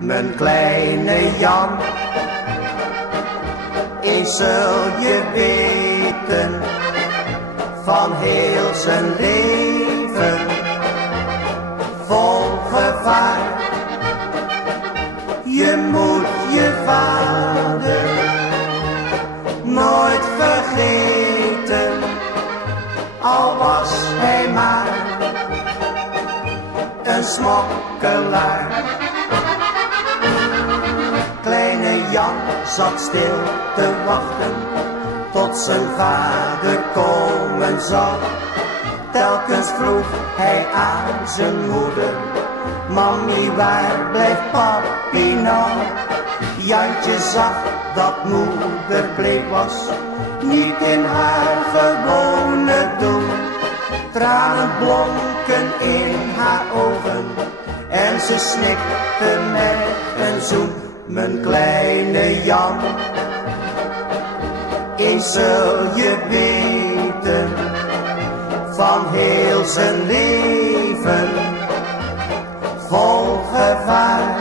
Mijn kleine Jan, eens zul je weten van heel zijn leven vol gevaar. Je moet je vader nooit vergeten, al was hij maar een smokkelaar. Kleine Jan zat stil te wachten tot zijn vader komen zou. Telkens vroeg hij aan zijn moeder: Mami, waar blijft papi nou? Jantje zag dat moeder bleek was, niet in haar gewone doen. Tranen blonken in haar ogen en ze snikte met een zoen. Mijn kleine Jan, eens zul je weten van heel zijn leven vol gevaar.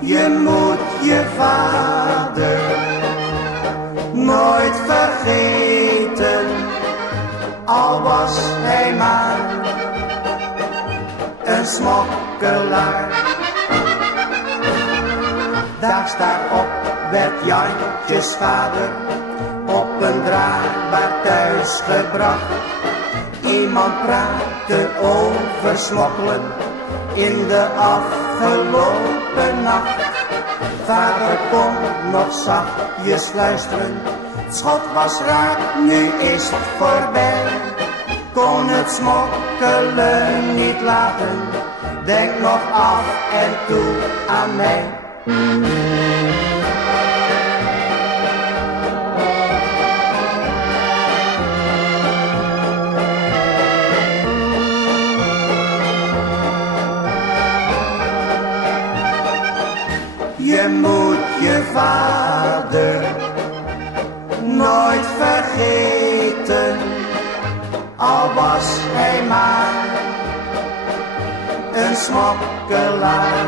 Je moet je vader nooit vergeten, al was hij maar een smokkelaar. Daags daarop werd Jantjes vader op een draagbaar thuis gebracht. Iemand praatte over smokkelen in de afgelopen nacht. Vader kon nog zachtjes luisteren, het schot was raak, nu is het voorbij. Kon het smokkelen niet laten, denk nog af en toe aan mij. Je moet je vader nooit vergeten, al was hij maar een smokkelaar.